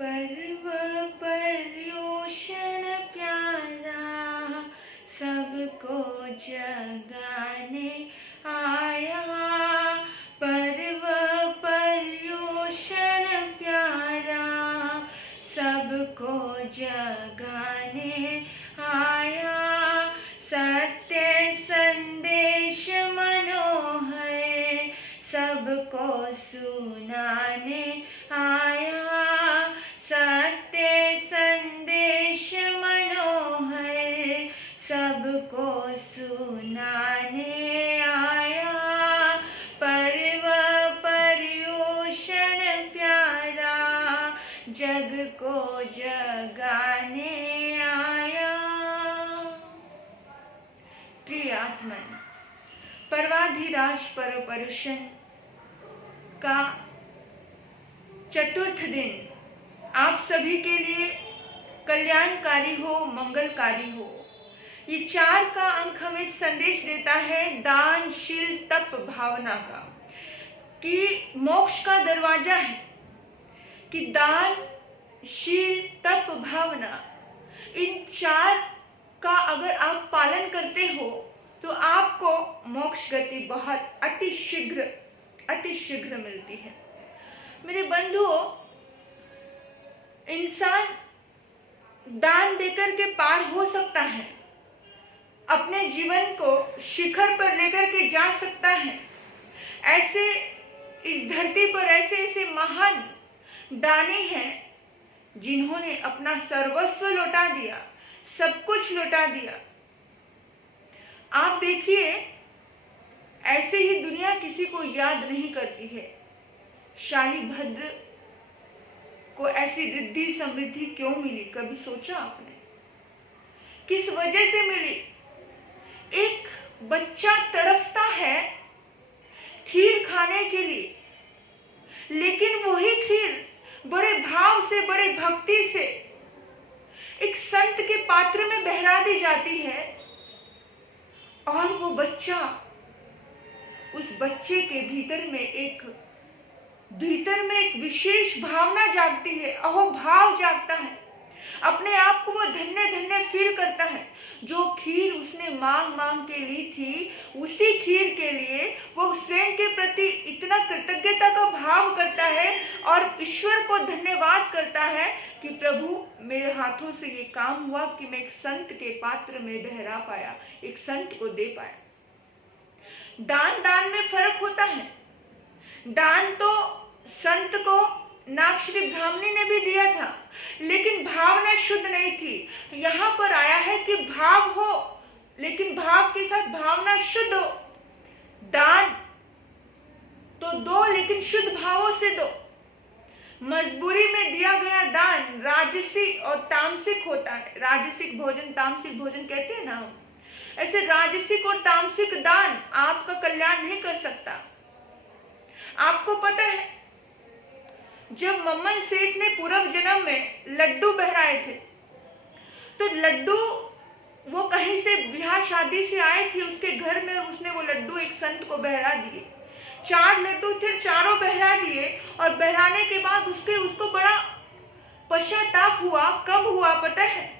पर्व पर्युषण प्यारा सबको जगाने आया। पर्व पर्युषण प्यारा सबको जगाने आया। सत्य संदेश मनोहर सबको सुनाने आया। सत्य संदेश मनोहर सबको सुनाने आया। पर्व पर्युषण प्यारा जग को जगाने आया। प्रिय आत्मन, पर्वाधिराज पर्व पर्युषण का चतुर्थ दिन आप सभी के लिए कल्याणकारी हो, मंगलकारी हो। ये 4 का अंक हमें संदेश देता है दानशील तप भावना का, कि मोक्ष का दरवाजा है, कि दानशील तप भावना, इन 4 का अगर आप पालन करते हो तो आपको मोक्ष गति बहुत अति शीघ्र मिलती है। मेरे बंधुओं, इंसान दान देकर के पार हो सकता है, अपने जीवन को शिखर पर लेकर के जा सकता है। ऐसे इस धरती पर ऐसे ऐसे महान दानी हैं जिन्होंने अपना सर्वस्व लौटा दिया, सब कुछ लौटा दिया। आप देखिए, ऐसे ही दुनिया किसी को याद नहीं करती है। शालिभद्र को ऐसी रिद्धि समृद्धि क्यों मिली? कभी सोचा आपने? किस वजह से मिली? एक बच्चा तड़पता है खीर खाने के लिए, लेकिन वही खीर बड़े भाव से, बड़े भक्ति से एक संत के पात्र में बहरा दी जाती है, और वो बच्चा, उस बच्चे के भीतर में एक विशेष भावना जागती है, अहोभाव जागता है। अपने आप को वो धन्य धन्य फील करता है। जो खीर उसने मांग मांग के ली थी, उसी खीर के लिए वो स्वयं के प्रति इतना कृतज्ञता का भाव करता है और ईश्वर को धन्यवाद करता है कि प्रभु, मेरे हाथों से ये काम हुआ कि मैं एक संत के पात्र में बहरा पाया, एक संत को दे पाया। दान में फर्क होता है। दान तो संत को नागश्री ब्राह्मणी ने भी दिया था, लेकिन भावना शुद्ध नहीं थी। तो यहाँ पर आया है कि भाव हो, लेकिन भाव के साथ भावना शुद्ध हो। दान तो दो, लेकिन शुद्ध भावों से दो। मजबूरी में दिया गया दान राजसिक और तामसिक होता है। राजसिक भोजन, तामसिक भोजन कहते हैं ना हम। ऐसे राजसिक और तामसिक दान आपका कल्याण नहीं कर सकता। आपको पता है, जब मम्मन सेठ ने पूर्व जन्म में लड्डू बहराए थे, तो लड्डू वो कहीं से ब्याह शादी से आए थे उसके घर में, और उसने वो लड्डू एक संत को बहरा दिए। 4 लड्डू थे, चारों बहरा दिए, और बहराने के बाद उसको बड़ा पश्चाताप हुआ। कब हुआ पता है?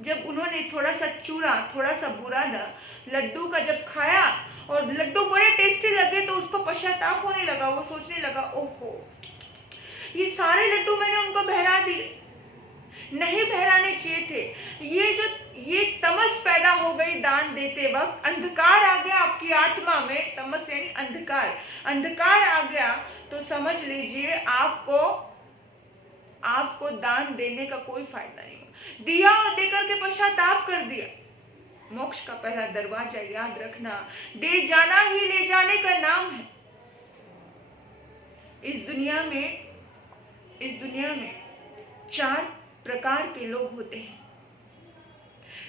जब उन्होंने थोड़ा सा चूरा, थोड़ा सा बुरादा लड्डू का जब खाया और लड्डू बड़े टेस्टी लगे, तो उसको पश्चाताप होने लगा। वो सोचने लगा, ओहो, ये सारे लड्डू मैंने उनको बहरा दिए, नहीं बहराने चाहिए थे। ये तमस पैदा हो गई दान देते वक्त। अंधकार आ गया आपकी आत्मा में। तमस यानी अंधकार आ गया, तो समझ लीजिए आपको दान देने का कोई फायदा नहीं। दिया और देकर के पश्चाताप कर दिया। मोक्ष का पहला दरवाजा याद रखना, दे जाना ही ले जाने का नाम है। इस दुनिया में 4 प्रकार के लोग होते हैं।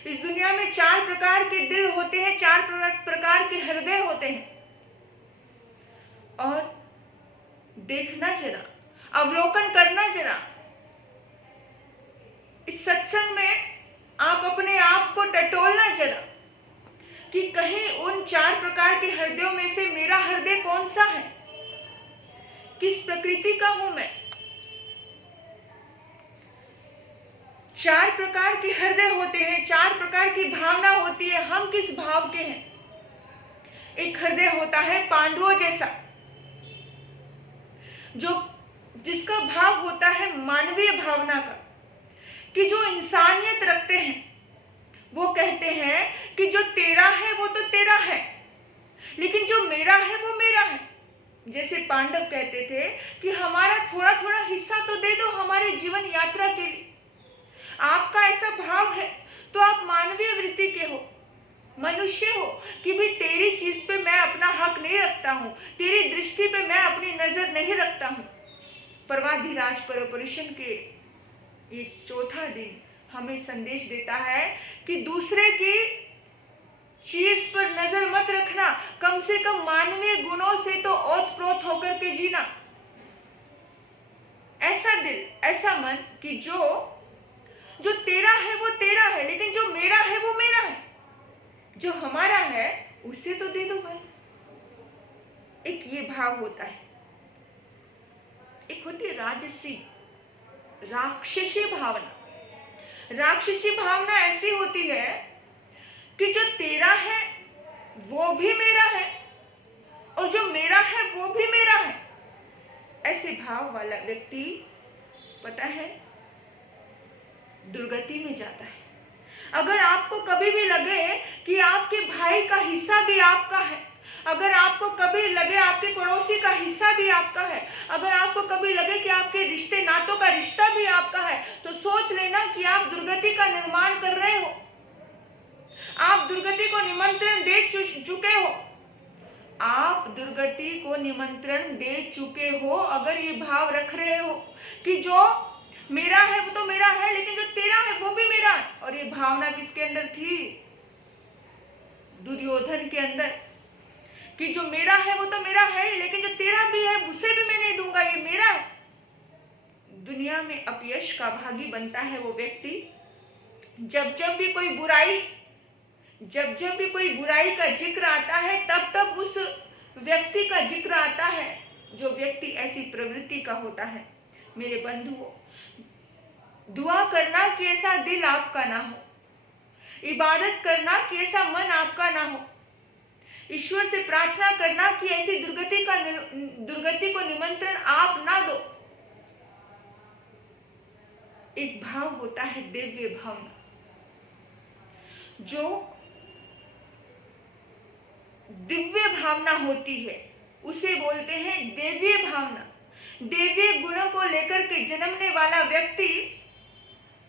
इस दुनिया में 4 प्रकार के दिल होते हैं, 4 प्रकार के हृदय होते हैं। और देखना जरा, अवलोकन करना जरा, इस सत्संग में आप अपने आप को टटोलना जरा, कि कहीं उन 4 प्रकार के हृदयों में से मेरा हृदय कौन सा है, किस प्रकृति का हूं मैं। चार प्रकार के हृदय होते हैं, चार प्रकार की भावना होती है। हम किस भाव के हैं? एक हृदय होता है पांडवों जैसा, जिसका भाव होता है मानवीय भावना का, कि जो इंसानियत रखते हैं। वो कहते हैं कि जो तेरा है वो तो तेरा है, लेकिन जो मेरा है वो मेरा है। जैसे पांडव कहते थे कि हमारा थोड़ा थोड़ा हिस्सा तो दे दो हमारे जीवन यात्रा के लिए। आपका ऐसा भाव है तो आप मानवीय वृत्ति के हो, मनुष्य हो, कि भी तेरी चीज पे मैं अपना हक नहीं रखता हूं, तेरी दृष्टि पे मैं अपनी नजर नहीं रखता हूं। परवाधिराज परपुरुषन के ये चौथा दिन हमें संदेश देता है कि दूसरे की चीज पर नजर मत रखना, कम से कम मानवीय गुणों से तो ओतप्रोत होकर के जीना। ऐसा दिल, ऐसा मन कि जो तेरा है वो तेरा है, लेकिन जो मेरा है वो मेरा है। जो हमारा है उसे तो दे दो भाई। एक ये भाव होता है। एक होती है राजसी, राक्षसी भावना। राक्षसी भावना ऐसी होती है कि जो तेरा है वो भी मेरा है और जो मेरा है वो भी मेरा है। ऐसे भाव वाला व्यक्ति पता है दुर्गति में जाता है। अगर आपको कभी भी लगे कि आपके भाई का हिस्सा भी आपका है, अगर आपको कभी लगे आपके पड़ोसी का हिस्सा भी आपका है, अगर आपको कभी लगे कि आपके रिश्ते नातों का रिश्ता भी आपका है, तो सोच लेना कि आप दुर्गति का निर्माण कर रहे हो। आप दुर्गति को निमंत्रण दे चुके हो। आप दुर्गति को निमंत्रण दे चुके हो अगर ये भाव रख रहे हो कि जो मेरा है वो तो मेरा है, लेकिन जो तेरा है वो भी मेरा है। और ये भावना किसके अंदर थी? दुर्योधन के अंदर, कि जो मेरा है वो तो मेरा है, लेकिन जो तेरा भी है उसे भी मैं नहीं दूंगा, ये मेरा है। दुनिया में अपयश का भागी बनता है वो व्यक्ति जब जब भी कोई बुराई का जिक्र आता है, तब तब उस व्यक्ति का जिक्र आता है जो व्यक्ति ऐसी प्रवृत्ति का होता है। मेरे बंधुओं, दुआ करना कि ऐसा दिल आपका ना हो, इबादत करना कि ऐसा मन आपका ना हो, ईश्वर से प्रार्थना करना कि ऐसी दुर्गति को निमंत्रण आप ना दो। एक भाव होता है दिव्य भावना, जो दिव्य भावना होती है उसे बोलते हैं देवीय भावना। देवीय गुणों को लेकर के जन्मने वाला व्यक्ति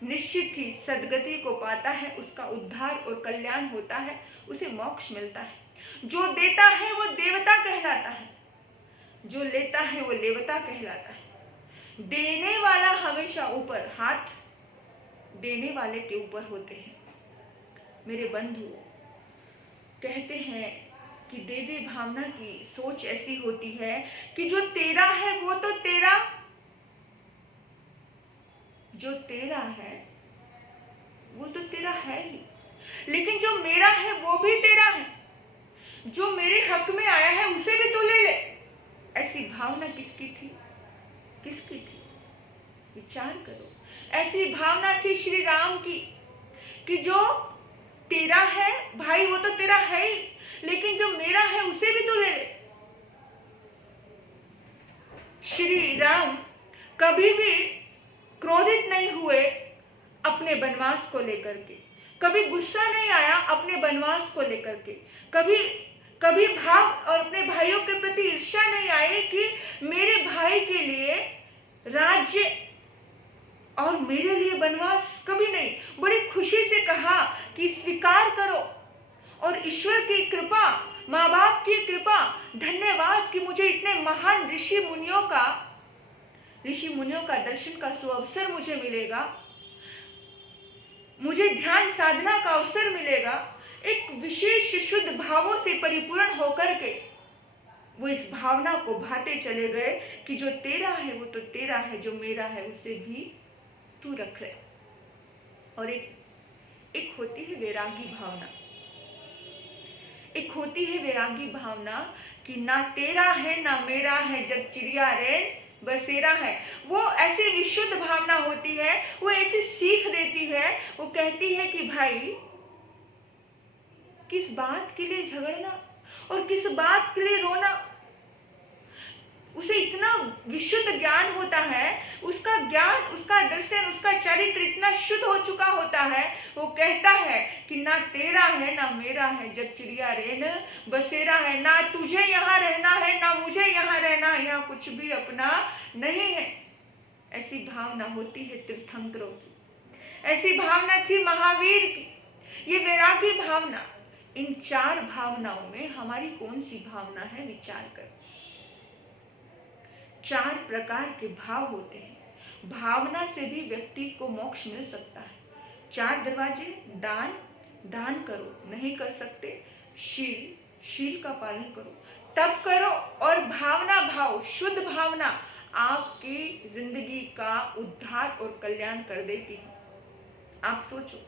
निश्चित ही सद्गति को पाता है, उसका उद्धार और कल्याण होता है, उसे मोक्ष मिलता है। जो देता है वो देवता कहलाता है, जो लेता है वो लेवता कहलाता है। देने वाला हमेशा ऊपर, हाथ देने वाले के ऊपर होते हैं। मेरे बंधु कहते हैं कि देवी भावना की सोच ऐसी होती है कि जो तेरा है वो तो तेरा, जो तेरा है वो तो तेरा है ही, लेकिन जो मेरा है वो भी तेरा है। जो मेरे हक में आया है उसे भी तू ले ले। ऐसी भावना किसकी थी? किसकी थी? विचार करो। ऐसी भावना थी श्री राम की कि जो तेरा है भाई वो तो तेरा है ही, लेकिन जो मेरा है उसे भी तू ले ले। श्री राम कभी भी क्रोधित नहीं हुए अपने वनवास को लेकर के, कभी गुस्सा नहीं आया अपने वनवास को लेकर के, कभी भाव और अपने भाइयों के प्रति ईर्ष्या नहीं आई कि मेरे भाई के लिए राज्य और मेरे लिए वनवास, कभी नहीं। बड़ी खुशी से कहा कि स्वीकार करो, और ईश्वर की कृपा, माँ बाप की कृपा, धन्यवाद कि मुझे इतने महान ऋषि मुनियों का दर्शन का सुअवसर मुझे मिलेगा, मुझे ध्यान साधना का अवसर मिलेगा। एक विशेष शुद्ध भावों से परिपूर्ण होकर के वो इस भावना को भाते चले गए कि जो तेरा है वो तो तेरा है, जो मेरा है उसे भी तू रख ले। और एक होती है वैरागी भावना, एक होती है वैरागी भावना कि ना तेरा है ना मेरा है, जब चिड़िया रे बसेरा है। वो ऐसी विशुद्ध भावना होती है, वो ऐसी सीख देती है, वो कहती है कि भाई किस बात के लिए झगड़ना और किस बात के लिए रोना। उसे इतना विशुद्ध ज्ञान होता है, उसका ज्ञान, उसका दर्शन, उसका चरित्र इतना शुद्ध हो चुका होता है, वो कहता है कि ना तेरा है ना मेरा है जग चिड़िया रेन बसेरा है, ना तुझे यहाँ रहना है ना मुझे यहाँ रहना है, यहाँ कुछ भी अपना नहीं है। ऐसी भावना होती है तीर्थंकरों की, ऐसी भावना थी महावीर की, ये वैरागी भावना। इन 4 भावनाओं में हमारी कौन सी भावना है, विचार कर। 4 प्रकार के भाव होते हैं। भावना से भी व्यक्ति को मोक्ष मिल सकता है। 4 दरवाजे, दान, दान करो, नहीं कर सकते, शील, शील का पालन करो, तप करो, और भावना, भाव, शुद्ध भावना आपकी जिंदगी का उद्धार और कल्याण कर देती है। आप सोचो,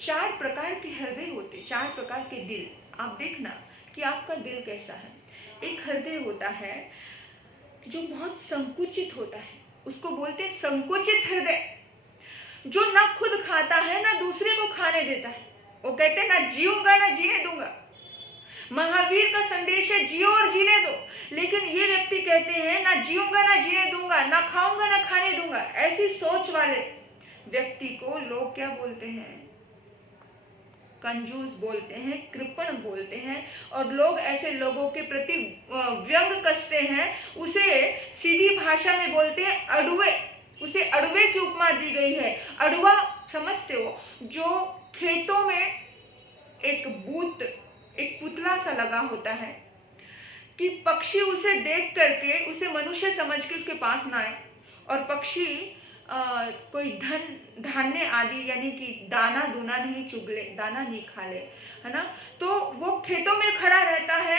4 प्रकार के हृदय होते, 4 प्रकार के दिल। आप देखना कि आपका दिल कैसा है। एक हृदय होता है जो बहुत संकुचित होता है, उसको बोलते हैं संकुचित हृदय, जो ना खुद खाता है ना दूसरे को खाने देता है। वो कहते हैं ना जीऊंगा ना जीने दूंगा। महावीर का संदेश है जियो और जीने दो, लेकिन ये व्यक्ति कहते हैं ना जीऊंगा ना जीने दूंगा, ना खाऊंगा ना खाने दूंगा। ऐसी सोच वाले व्यक्ति को लोग क्या बोलते हैं, कंजूस बोलते हैं, कृपण बोलते हैं, और लोग ऐसे लोगों के प्रति व्यंग कसते हैं। उसे सीधी भाषा में बोलते हैं अड़ुए। उसे अड़ुए की उपमा दी गई है। अड़ुआ समझते हो, जो खेतों में एक बूत, एक पुतला सा लगा होता है कि पक्षी उसे देख करके उसे मनुष्य समझ के उसके पास ना आए, और पक्षी कोई धान्य आदि यानी कि दाना दूना नहीं चुग ले, दाना नहीं खा ले, है ना। तो वो खेतों में खड़ा रहता है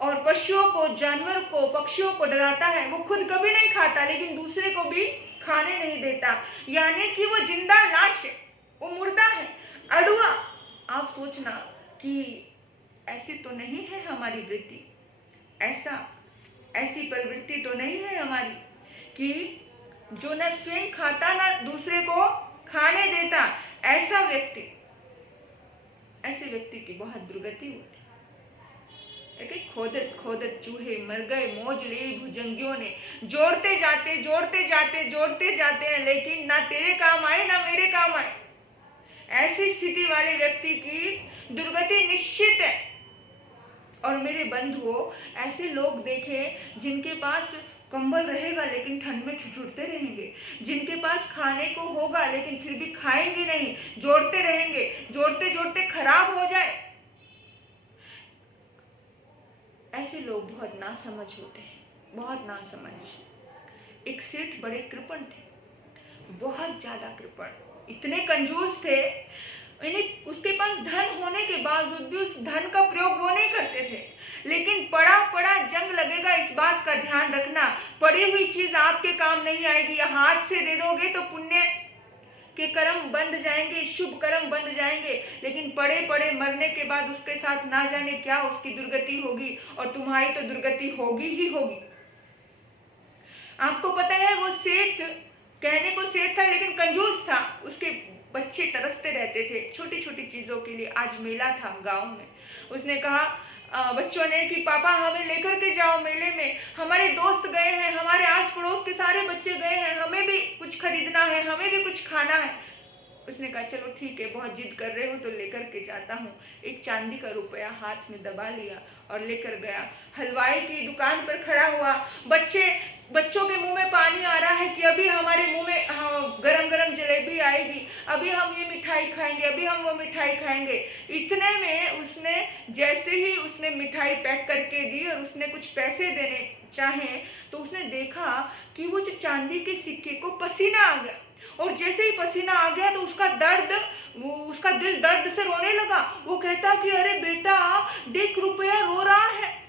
और पशुओं को, जानवर को, पक्षियों को डराता है। वो खुद कभी नहीं खाता, लेकिन दूसरे को भी खाने नहीं देता, यानी कि वो जिंदा लाश है, वो मुर्दा है, अड़ुआ। आप सोचना कि ऐसी तो नहीं है हमारी वृत्ति, ऐसी प्रवृत्ति तो नहीं है हमारी कि जो न स्वयं खाता ना दूसरे को खाने देता। ऐसे व्यक्ति की बहुत दुर्गति होती है। खोदत खोदत चूहे मर गए, मौज ली भुजंगियों ने। जोड़ते जाते हैं, लेकिन ना तेरे काम आए ना मेरे काम आए। ऐसी स्थिति वाले व्यक्ति की दुर्गति निश्चित है। और मेरे बंधुओं, ऐसे लोग देखे जिनके पास कंबल रहेगा लेकिन ठंड में ठिठुरते रहेंगे, जिनके पास खाने को होगा लेकिन फिर भी खाएंगे नहीं, जोड़ते रहेंगे, जोड़ते खराब हो जाए। ऐसे लोग बहुत नासमझ होते हैं, बहुत नासमझ। एक सेठ बड़े कृपण थे, बहुत ज्यादा कृपण, इतने कंजूस थे, उसके पास धन होने के बावजूद भी उस धन का प्रयोग वो नहीं करते थे। लेकिन पड़ा जंग लगेगा, इस बात का ध्यान रखना। पड़ी हुई चीज आपके काम नहीं आएगी, या हाथ से दे दोगे तो पुण्य के कर्म बंध जाएंगे, शुभ कर्म बंध जाएंगे, लेकिन पड़े मरने के बाद उसके साथ ना जाने क्या उसकी दुर्गति होगी, और तुम्हारी तो दुर्गति होगी ही होगी। आपको पता है, वो सेठ कहने को सेठ था लेकिन कंजूस था। उसके बच्चे तरसते रहते थे छोटी छोटी चीजों के लिए। आज मेला था गांव में, उसने कहा बच्चों ने कि पापा हमें लेकर के जाओ मेले में, हमारे दोस्त गए हैं, हमारे आस पड़ोस के सारे बच्चे गए हैं, हमें भी कुछ खरीदना है, हमें भी कुछ खाना है। उसने कहा चलो ठीक है, बहुत जिद कर रहे हो तो लेकर के जाता हूँ। एक चांदी का रुपया हाथ में दबा लिया और लेकर गया। हलवाई की दुकान पर खड़ा हुआ। बच्चों के मुंह में पानी आ रहा है कि अभी हमारे मुंह में गरम गरम जलेबी आएगी, अभी हम ये मिठाई खाएंगे, अभी हम वो मिठाई खाएंगे। इतने में उसने जैसे ही उसने मिठाई पैक करके दी और उसने कुछ पैसे देने चाहे, तो उसने देखा कि वो जो चांदी के सिक्के को पसीना आ गया, और जैसे ही पसीना आ गया तो उसका दिल दर्द से रोने लगा। वो कहता कि अरे बेटा देख, रुपया रो रहा है।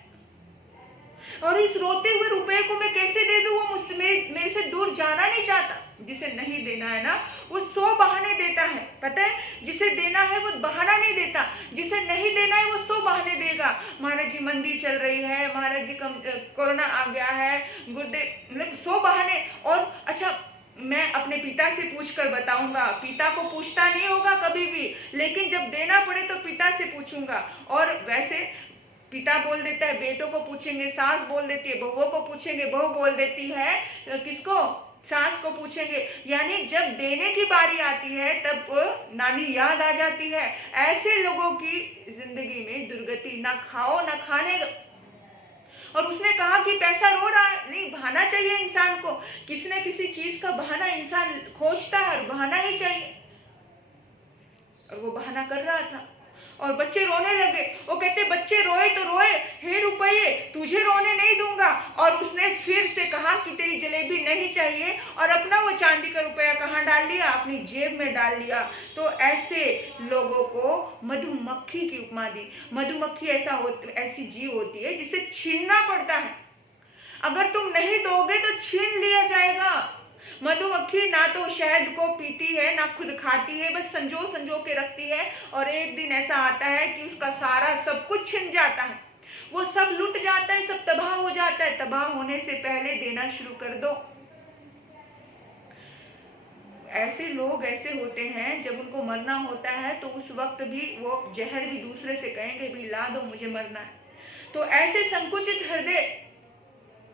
और इस रोते हुए रुपए को मैं कैसे दे दूं, वो मुझसे मेरे से दूर जाना नहीं चाहता। जिसे नहीं देना है ना वो 100 बहाने देता है, पता है, जिसे देना है वो बहाना नहीं देता, जिसे नहीं देना है वो 100 बहाने देगा। महाराज जी मंदी चल रही है, महाराज जी कोरोना आ गया है, गुर्दे, मतलब 100 बहाने। और अच्छा, मैं अपने पिता से पूछकर बताऊंगा, पिता को पूछता नहीं होगा कभी भी, लेकिन जब देना पड़े तो पिता से पूछूंगा। और वैसे पिता बोल देता है बेटों को पूछेंगे, सास बोल देती है बहुओं को पूछेंगे, बहू बोल देती है किसको, सास को पूछेंगे। यानी जब देने की बारी आती है तब नानी याद आ जाती है। ऐसे लोगों की जिंदगी में दुर्गति, ना खाओ ना खाने। और उसने कहा कि पैसा रो रहा है, नहीं, बहाना चाहिए इंसान को, किसी न किसी चीज का बहाना इंसान खोजता है और बहाना ही चाहिए। और वो बहाना कर रहा था और बच्चे रोने लगे। वो कहते बच्चे रोए तो रोए, हे रुपये तुझे रोने नहीं दूंगा। और उसने फिर से कहा कि तेरी जलेबी नहीं चाहिए, और अपना वो चांदी का रुपया कहाँ डाल लिया, अपनी जेब में डाल लिया। तो ऐसे लोगों को मधुमक्खी की उपमा दी। मधुमक्खी ऐसी जीव होती है जिसे छीनना पड़ता है, अगर तुम नहीं दोगे तो छीन लिया जाएगा। मधुमक्खी ना तो शहद को पीती है ना खुद खाती है, बस संजो के रखती है। और एक दिन ऐसा आता है कि उसका सारा सब कुछ छिन जाता है, वो सब लुट जाता है, सब तबाह हो जाता है। तबाह होने से पहले देना शुरू कर दो। ऐसे लोग ऐसे होते हैं, जब उनको मरना होता है तो उस वक्त भी वो जहर भी दूसरे से कहेंगे भी ला दो मुझे मरना है। तो ऐसे संकुचित हृदय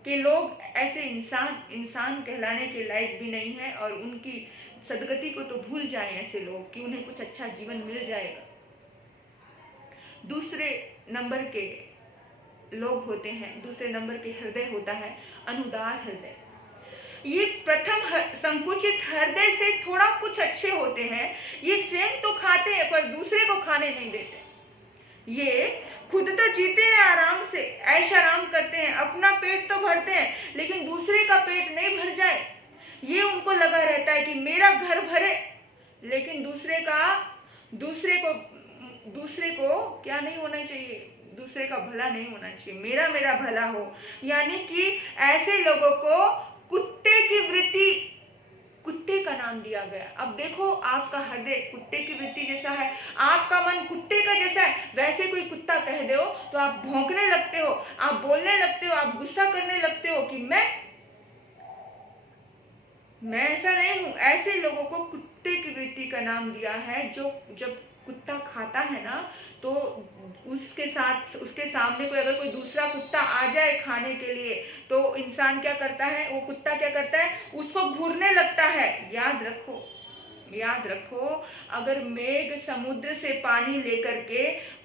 कि लोग ऐसे इंसान कहलाने के लायक भी नहीं है, और उनकी सदगति को तो भूल जाए ऐसे लोग कि उन्हें कुछ अच्छा जीवन मिल जाएगा। दूसरे नंबर के लोग होते हैं, दूसरे नंबर के हृदय होता है अनुदार हृदय। ये प्रथम संकुचित हृदय से थोड़ा कुछ अच्छे होते हैं, ये स्वयं तो खाते हैं पर दूसरे को खाने नहीं देते। ये खुद तो जीते हैं आराम से, ऐश आराम करते हैं, अपना पेट तो भरते हैं, लेकिन दूसरे का पेट नहीं भर जाए ये उनको लगा रहता है कि मेरा घर भरे, लेकिन दूसरे को क्या नहीं होना चाहिए, दूसरे का भला नहीं होना चाहिए, मेरा भला हो। यानी कि ऐसे लोगों को कुत्ते की वृत्ति, कुत्ते का नाम दिया गया। अब देखो, आपका हृदय कुत्ते की वृत्ति जैसा है, आपका मन कुत्ते का जैसा है, वैसे कोई कुत्ता कह दो तो आप भौंकने लगते हो, आप बोलने लगते हो, आप गुस्सा करने लगते हो कि मैं ऐसा नहीं हूं। ऐसे लोगों को कुत्ते की वृत्ति का नाम दिया है। जो जब कुत्ता खाता है ना तो उसके सामने अगर कोई दूसरा कुत्ता आ जाए खाने के लिए तो इंसान क्या करता है, वो कुत्ता क्या करता है, उसको घूरने लगता है। याद रखो, अगर मेघ समुद्र से पानी लेकर के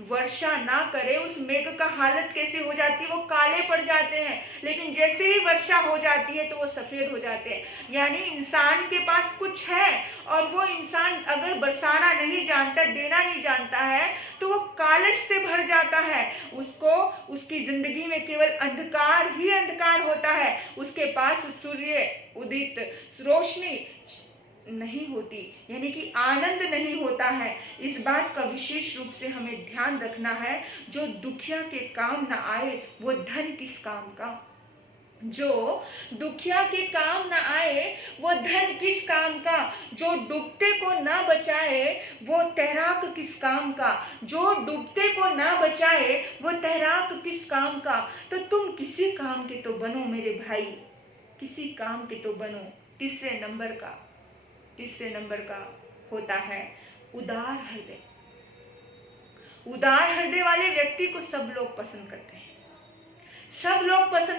वर्षा ना करे, उस मेघ का हालत कैसे हो जाती है, वो काले पड़ जाते हैं, लेकिन जैसे ही वर्षा हो जाती है तो वो सफेद हो जाते हैं। यानी इंसान के पास कुछ है, और वो इंसान अगर बरसाना नहीं जानता, देना नहीं जानता है, तो वो कालश से भर जाता है। उसकी जिंदगी में केवल अंधकार ही अंधकार होता है, उसके पास सूर्य उदित रोशनी नहीं होती, यानी कि आनंद नहीं होता है। इस बात का विशेष रूप से हमें ध्यान रखना है। जो दुखिया के काम ना आए वो धन किस काम का, जो दुखिया के काम ना आए वो धन किस काम का, जो डूबते को ना बचाए वो तैराक किस काम का, जो डूबते को ना बचाए वो तैराक किस काम का। तो तुम किसी काम के तो बनो मेरे भाई, किसी काम के तो बनो। तीसरे नंबर का होता है उदार हृदय। उदार हृदय वाले व्यक्ति को सब लोग पसंद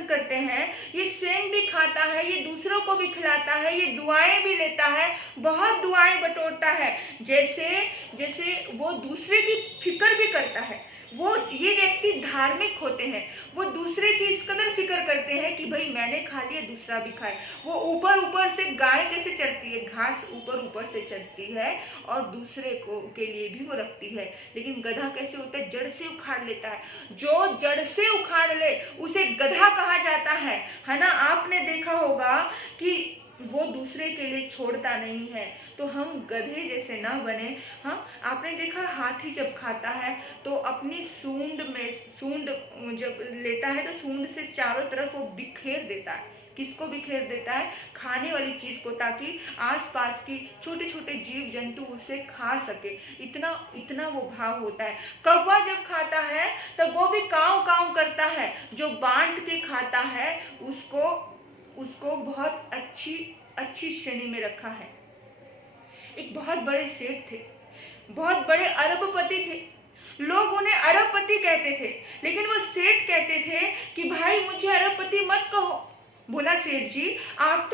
करते हैं। ये स्वयं भी खाता है, ये दूसरों को भी खिलाता है, ये दुआएं भी लेता है, बहुत दुआएं बटोरता है। जैसे वो दूसरे की फिक्र भी करता है। ये व्यक्ति धार्मिक होते हैं, वो दूसरे की इस कदर फिक्र करते हैं कि भाई मैंने खा लिया दूसरा भी खाए। वो ऊपर से गाय कैसे चढ़ती है, घास ऊपर से चढ़ती है और दूसरे के लिए भी वो रखती है। लेकिन गधा कैसे होता है, जड़ से उखाड़ लेता है। जो जड़ से उखाड़ ले उसे गधा कहा जाता है ना। आपने देखा होगा कि वो दूसरे के लिए छोड़ता नहीं है। तो हम गधे जैसे ना बने। हाँ, आपने देखा हाथी जब खाता है तो अपनी सूंड जब लेता है तो सूंड से चारों तरफ वो बिखेर देता है। किसको बिखेर देता है? खाने वाली चीज को, ताकि आसपास की छोटे छोटे जीव जंतु उसे खा सके। इतना इतना वो भाव होता है। कौवा जब खाता है तब वो भी काव काव करता है। जो बांट के खाता है उसको बहुत अच्छी श्रेणी में रखा है। एक बहुत बड़े सेठ थे, बहुत बड़े अरबपति थे। लोग उन्हें अरबपति कहते थे, लेकिन वो सेठ कहते थे कि भाई मुझे अरबपति मत कहो। बोला, सेठ जी आप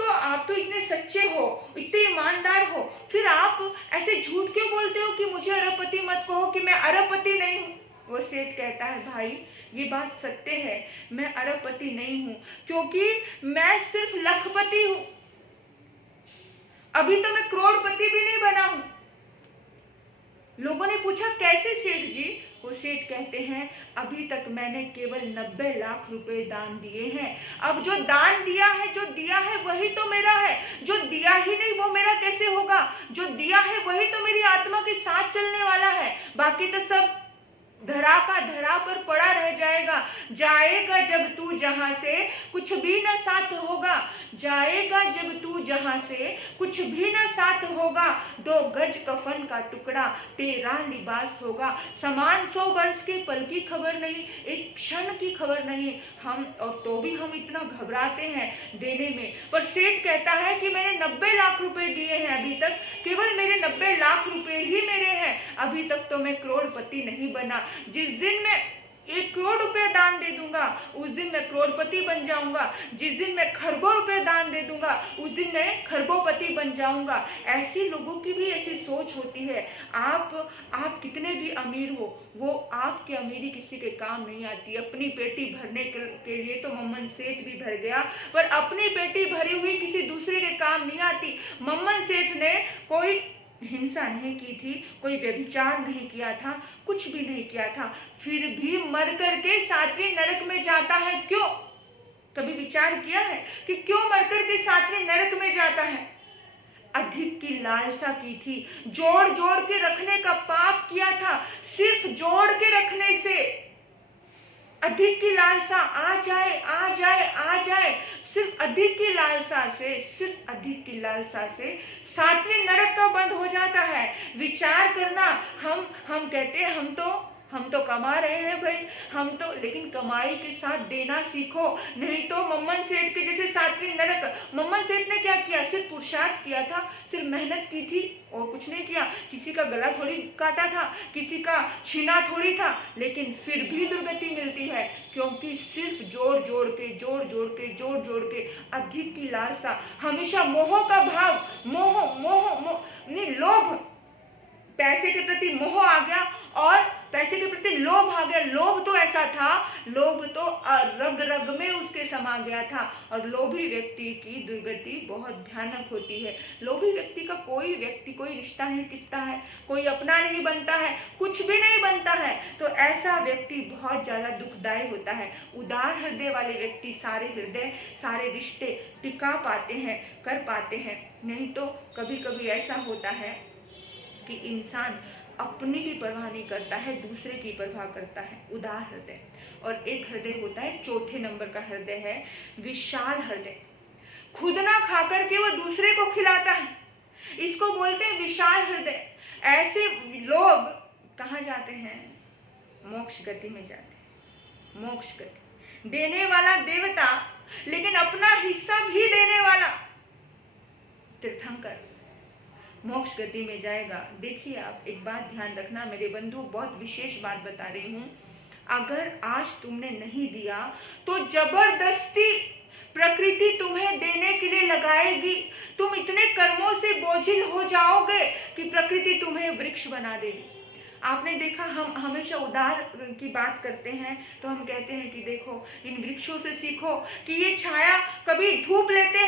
तो इतने सच्चे हो, इतने ईमानदार हो, फिर आप ऐसे झूठ क्यों बोलते हो कि मुझे अरबपति मत कहो, कि मैं अरबपति नहीं हूँ। वो सेठ कहता है, भाई ये बात सत्य है, मैं अरबपति नहीं हूँ, क्योंकि मैं सिर्फ लखपति हूँ। अभी तो मैं करोड़पति भी नहीं बना हूँ। लोगों ने पूछा, कैसे सेठ जी? वो सेठ कहते हैं, अभी तक मैंने केवल 90 लाख रुपए दान दिए हैं। अब जो दान दिया है, जो दिया है वही तो मेरा है। जो दिया ही नहीं वो मेरा कैसे होगा? जो दिया है वही तो मेरी आत्मा के साथ चलने वाला है। बाकी तो सब धरा का धरा पर पड़ा रह जाएगा। जाएगा जब तू जहां से कुछ भी न साथ होगा। जाएगा जब तू जहां से कुछ भी न साथ होगा। 2 गज कफन का टुकड़ा तेरा लिबास होगा। समान 100 वर्ष के पल की खबर नहीं, एक क्षण की खबर नहीं। हम और तो भी हम इतना घबराते हैं देने में। पर सेठ कहता है कि मैंने 90 लाख रुपए दिए हैं अभी तक, केवल मेरे 90 लाख रुपए ही मेरे हैं। अभी तक तो मैं करोड़पति नहीं बना। जिस दिन मैं 1 करोड़ रुपए दान दे दूंगा उस दिन मैं करोड़पति बन जाऊंगा। जिस दिन मैं खरबों रुपए दान दे दूंगा उस दिन मैं खरबोपति बन जाऊंगा। ऐसी लोगों की भी ऐसी सोच होती है। आप कितने भी अमीर हो, वो आपकी अमीरी किसी के काम नहीं आती। अपनी पेटी भरने के लिए तो मम्मन सेठ भी भर गया, पर अपनी पेटी भरी हुई किसी दूसरे के काम नहीं आती। मम्मन सेठ ने कोई हिंसा नहीं की थी, कोई व्यभिचार नहीं किया था, कुछ भी नहीं किया था, फिर भी मर करके 7वें नरक में जाता है। क्यों? कभी विचार किया है कि क्यों मर करके 7वें नरक में जाता है? अधिक की लालसा की थी, जोड़ जोड़ के रखने का पाप किया था। सिर्फ जोड़ के रखने से अधिक की लालसा आ जाए आ जाए आ जाए, सिर्फ अधिक की लालसा से, सिर्फ अधिक की लालसा से 7वें नरक का बंद हो जाता है। विचार करना, हम कहते हैं हम तो कमा रहे हैं भाई, हम तो, लेकिन कमाई के साथ देना सीखो, नहीं तो मम्मन सेठ के जैसे 7वें नरक। मम्मन सेठ ने क्या किया? सिर्फ पुरुषार्थ किया था, सिर्फ मेहनत की थी और कुछ नहीं किया। किसी का गला थोड़ी काटा था, किसी का छीना थोड़ी था, लेकिन फिर भी दुर्गति मिलती है, क्योंकि सिर्फ जोड़ जोड़ के अधिक की लालसा, हमेशा मोह का भाव, मोह नहीं, लोभ, पैसे के प्रति मोह आ गया और पैसे के प्रति लोभ आ गया। लोभ तो ऐसा था, लोभ तो रग रग में उसके समा गया था। और लोभी व्यक्ति की दुर्गति बहुत भयानक होती है। लोभी व्यक्ति का कोई रिश्ता नहीं टिकता है, कोई अपना नहीं बनता है, कुछ भी नहीं बनता है। तो ऐसा व्यक्ति बहुत ज्यादा दुखदायी होता है। उदार हृदय वाले व्यक्ति सारे रिश्ते टिका पाते हैं, कर पाते हैं। नहीं तो कभी कभी ऐसा होता है कि इंसान अपनी भी परवाह नहीं करता है, दूसरे की परवाह करता है। उदार हृदय। और एक हृदय होता है, 4थे नंबर का हृदय है विशाल हृदय। खुद ना खा करके वो दूसरे को खिलाता है, इसको बोलते हैं विशाल हृदय। ऐसे लोग कहाँ जाते हैं? मोक्ष गति में जाते हैं। मोक्ष गति देने वाला देवता, लेकिन अपना हिस्सा भी देने वाला तीर्थंकर मोक्ष गति में जाएगा। देखिए, आप एक बात ध्यान रखना मेरे बंधु, बहुत विशेष बात बता रही हूँ। अगर आज तुमने नहीं दिया तो जबरदस्ती प्रकृति तुम्हें देने के लिए लगाएगी। तुम इतने कर्मों से बोझिल हो जाओगे कि प्रकृति तुम्हें वृक्ष बना देगी। आपने देखा, हम हमेशा उदार की बात करते हैं तो हम कहते हैं कि देखो इन वृक्षों से सीखो कि ये छाया, कभी धूप लेते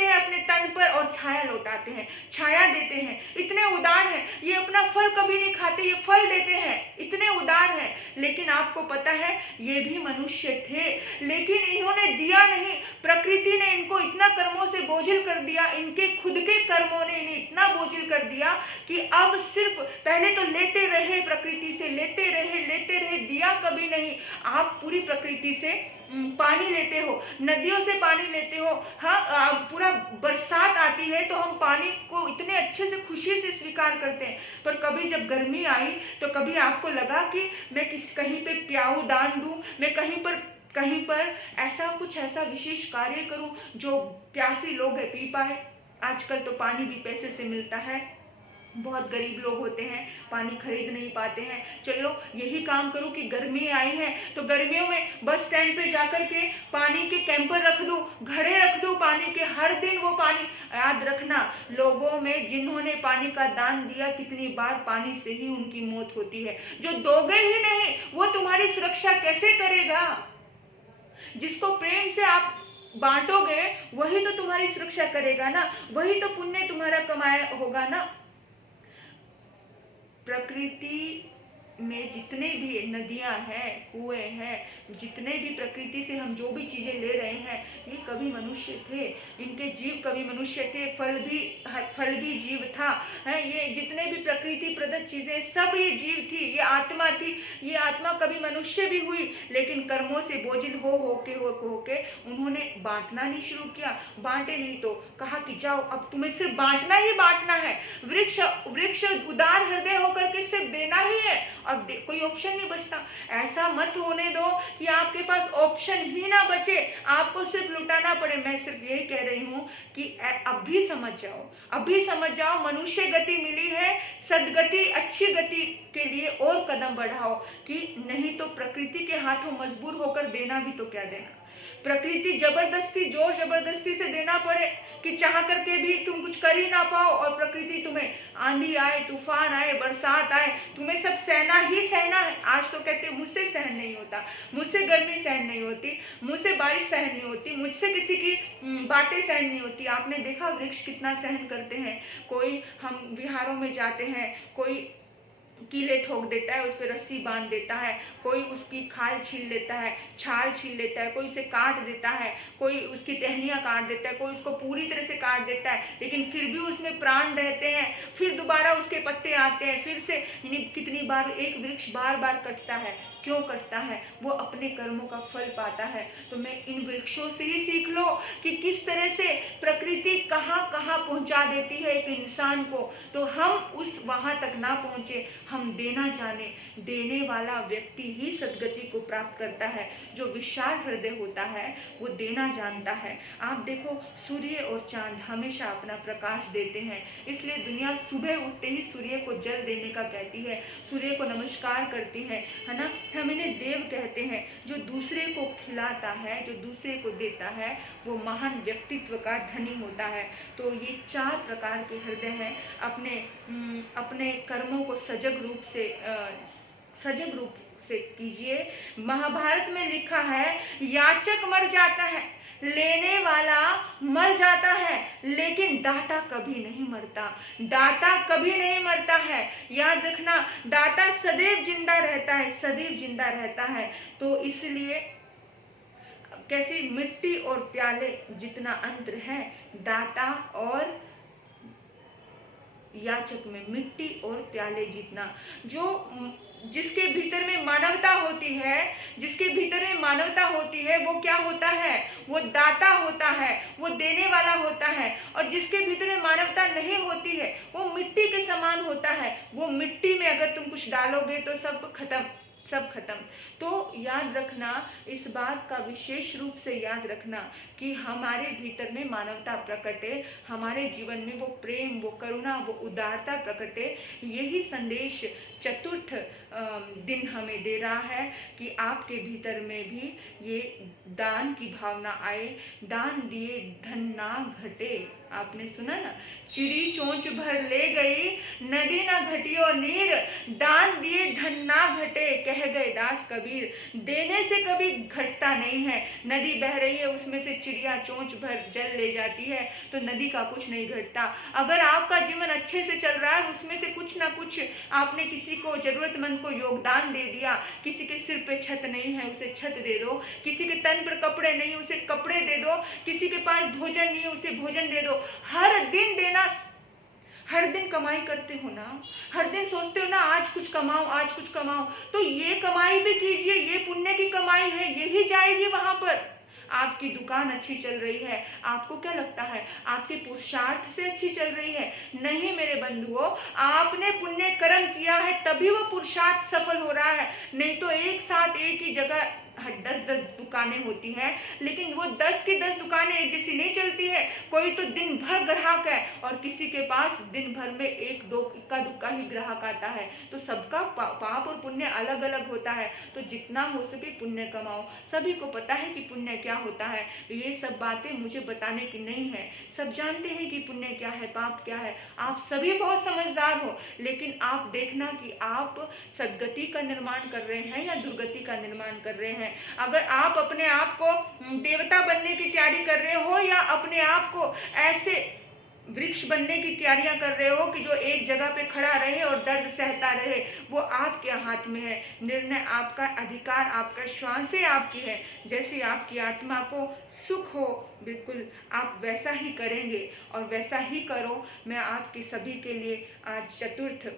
हैं अपने तन पर और छाया लौटाते हैं, छाया देते हैं, इतने उदार हैं। ये अपना फल कभी नहीं खाते, ये फल देते हैं, इतने उदार हैं। लेकिन आपको पता है ये भी मनुष्य थे, लेकिन इन्होंने दिया नहीं, प्रकृति ने इनको इतना कर्मों से बोझिल कर दिया, इनके खुद के कर्मों ने इन्हें इतना बोझिल कर दिया कि अब सिर्फ पहले तो लेते रहे, प्रकृति से लेते रहे, दिया कभी नहीं। आप पूरी प्रकृति से पानी लेते हो, नदियों से पानी लेते हो। हाँ, पूरा बरसात आती है तो हम पानी को इतने अच्छे से खुशी से स्वीकार करते हैं, पर कभी जब गर्मी आई तो कभी आपको लगा कि मैं कहीं पे प्याऊ दान दूं, मैं कहीं पर ऐसा विशेष कार्य करूं जो प्यासी लोग है पी पाए। आजकल तो पानी भी पैसे से मिलता है, बहुत गरीब लोग होते हैं, पानी खरीद नहीं पाते हैं। चलो यही काम करूं कि गर्मी आई है तो गर्मियों में बस स्टैंड पे जाकर के पानी के कैंपर रख दूं, घड़े रख दूं पानी के, हर दिन वो पानी। याद रखना, लोगों में जिन्होंने पानी का दान दिया, कितनी बार पानी से ही उनकी मौत होती है। जो दोगे ही नहीं वो तुम्हारी सुरक्षा कैसे करेगा? जिसको प्रेम से आप बांटोगे वही तो तुम्हारी सुरक्षा करेगा ना, वही तो पुण्य तुम्हारा कमाया होगा ना। प्रकृति में जितने भी नदियां हैं, कुएं हैं, जितने भी प्रकृति से हम जो भी चीजें ले रहे हैं, ये कभी मनुष्य थे, इनके जीव कभी मनुष्य थे, फल भी जीव था है। ये जितने भी प्रकृति प्रदत्त चीजें सब ये जीव थी, ये आत्मा थी। ये आत्मा कभी मनुष्य भी हुई, लेकिन कर्मों से बोझिल होके उन्होंने बांटना नहीं शुरू किया। बांटे नहीं तो कहा कि जाओ अब तुम्हें सिर्फ बांटना ही बांटना है। वृक्ष उदार हृदय होकर के सिर्फ देना ही है और कोई ऑप्शन नहीं बचता। ऐसा मत होने दो कि आपके पास ऑप्शन ही ना बचे, आपको सिर्फ लुटाना पड़े। मैं सिर्फ यही कह रही हूँ कि अभी समझ जाओ, मनुष्य गति मिली है, सदगति, अच्छी गति के लिए और कदम बढ़ाओ, कि नहीं तो प्रकृति के हाथों मजबूर होकर देना भी तो क्या देना। प्रकृति जोर जबरदस्ती से देना पड़े कि चाह करके भी तुम कुछ कर ही ना पाओ, और प्रकृति तुम्हें आंधी आए, तूफान आए, बरसात आए, तुम्हें सब सहना ही सहना है। आज तो कहते हैं मुझसे सहन नहीं होता, मुझसे गर्मी सहन नहीं होती, मुझसे बारिश सहन नहीं होती, मुझसे किसी की बातें सहन नहीं होती। आपने देखा वृक्ष कितना सहन करते हैं। कोई, हम विहारों में जाते हैं, कोई कीले ठोक देता है, उस पर रस्सी बांध देता है, कोई उसकी खाल छील लेता है, छाल छील लेता है, कोई उसे काट देता है, कोई उसकी टहनियाँ काट देता है, कोई उसको पूरी तरह से काट देता है, लेकिन फिर भी उसमें प्राण रहते हैं, फिर दोबारा उसके पत्ते आते हैं, फिर से। कितनी बार एक वृक्ष बार बार कटता है, क्यों कटता है? वो अपने कर्मों का फल पाता है। तो मैं इन वृक्षों से ही सीख लो कि किस तरह से प्रकृति कहाँ कहाँ पहुंचा देती है एक इंसान को, तो हम उस वहां तक ना पहुंचे, हम देना जाने। देने वाला व्यक्ति ही सदगति को प्राप्त करता है। जो विशाल हृदय होता है वो देना जानता है। आप देखो, सूर्य और चांद हमेशा अपना प्रकाश देते हैं, इसलिए दुनिया सुबह उठते ही सूर्य को जल देने का कहती है, सूर्य को नमस्कार करती है ना। हम इन्हें देव कहते हैं। जो दूसरे को खिलाता है, जो दूसरे को देता है, वो महान व्यक्तित्व का धनी होता है। तो ये 4 प्रकार के हृदय हैं। अपने कर्मों को सजग रूप से कीजिए। महाभारत में लिखा है, याचक मर जाता है, लेने वाला मर जाता है, लेकिन दाता कभी नहीं मरता। दाता कभी नहीं मरता है। याद रखना, दाता सदैव जिंदा रहता है, सदैव जिंदा रहता है। तो इसलिए कैसे मिट्टी और प्याले जितना अंतर है दाता और याचक में, मिट्टी और प्याले जितना। जिसके भीतर में मानवता होती है, जिसके भीतर में मानवता होती है, वो क्या होता है? वो दाता होता है, वो देने वाला होता है। और जिसके भीतर में मानवता नहीं होती है, वो मिट्टी के समान होता है। वो मिट्टी में अगर तुम कुछ डालोगे तो सब खत्म। तो याद रखना, इस बात का विशेष रूप से याद रखना कि हमारे भीतर में मानवता प्रकटे, हमारे जीवन में वो प्रेम, वो करुणा, वो उदारता प्रकटे। यही संदेश चतुर्थ दिन हमें दे रहा है कि आपके भीतर में भी ये दान की भावना आए। दान दिए धन ना घटे, आपने सुना ना, चिड़ी चोंच भर ले गई, नदी ना घटियो नीर, दान दिए धन ना घटे, कह गए दास कबीर। देने से कभी घटता नहीं है। नदी बह रही है, उसमें से चिड़िया चोंच भर जल ले जाती है तो नदी का कुछ नहीं घटता। अगर आपका जीवन अच्छे से चल रहा है, उसमें से कुछ ना कुछ आपने किसी को, जरूरतमंद को योगदान दे दिया, किसी के सिर पे छत नहीं है उसे छत दे दो, किसी के तन पर कपड़े नहीं उसे कपड़े दे दो, किसी के पास भोजन नहीं है उसे भोजन दे दो। हर दिन देना, हर दिन कमाई करते हो ना, हर दिन सोचते हो ना आज कुछ कमाओ आज कुछ कमाओ, तो ये कमाई भी कीजिए, ये पुण्य की कमाई है, यही जाएगी वहां पर। आपकी दुकान अच्छी चल रही है, आपको क्या लगता है आपके पुरुषार्थ से अच्छी चल रही है? नहीं मेरे बंधुओं, आपने पुण्य कर्म किया है तभी वो पुरुषार्थ सफल हो रहा है। नहीं तो एक साथ एक ही जगह 10-10 दुकानें होती हैं, लेकिन वो 10 की 10 दुकानें एक जैसी नहीं चलती है। कोई तो दिन भर ग्राहक है और किसी के पास दिन भर में एक दो इक्का दुक्का ही ग्राहक आता है। तो सबका पाप और पुण्य अलग अलग होता है। तो जितना हो सके पुण्य कमाओ। सभी को पता है कि पुण्य क्या होता है, ये सब बातें मुझे बताने की नहीं है। सब जानते हैं कि पुण्य क्या है, पाप क्या है। आप सभी बहुत समझदार हो, लेकिन आप देखना कि आप सदगति का निर्माण कर रहे हैं या दुर्गति का निर्माण कर रहे हैं। अगर आप अपने आप को देवता बनने की तैयारी कर रहे हो या अपने आप को ऐसे वृक्ष बनने की तैयारियां कर रहे हो कि जो एक जगह पे खड़ा रहे और दर्द सहता रहे, वो आपके हाथ में है। निर्णय आपका, अधिकार आपका, श्वासें आपकी है। जैसे आपकी आत्मा को सुख हो, बिल्कुल आप वैसा ही करेंगे और वैसा ही करो। मैं आपके सभी के लिए आज चतुर्थ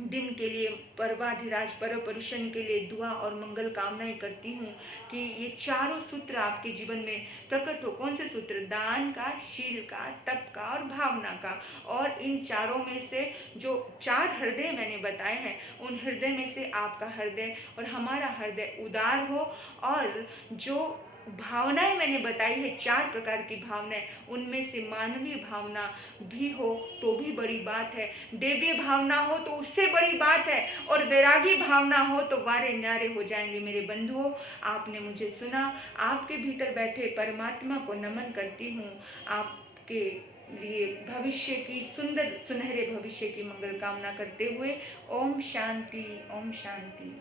दिन के लिए, पर्वाधिराज परम पुरुषन के लिए दुआ और मंगल कामनाएं करती हूँ कि ये चारों सूत्र आपके जीवन में प्रकट हो। कौन से सूत्र? दान का, शील का, तप का और भावना का। और इन चारों में से जो 4 हृदय मैंने बताए हैं, उन हृदय में से आपका हृदय और हमारा हृदय उदार हो, और जो भावनाएं मैंने बताई है 4 प्रकार की भावनाएं, उनमें से मानवीय भावना भी हो तो भी बड़ी बात है, देवीय भावना हो तो उससे बड़ी बात है, और वैरागी भावना हो तो वारे न्यारे हो जाएंगे। मेरे बंधुओं, आपने मुझे सुना। आपके भीतर बैठे परमात्मा को नमन करती हूँ। आपके लिए भविष्य की सुंदर सुनहरे भविष्य की मंगल कामना करते हुए ओम शांति, ओम शांति।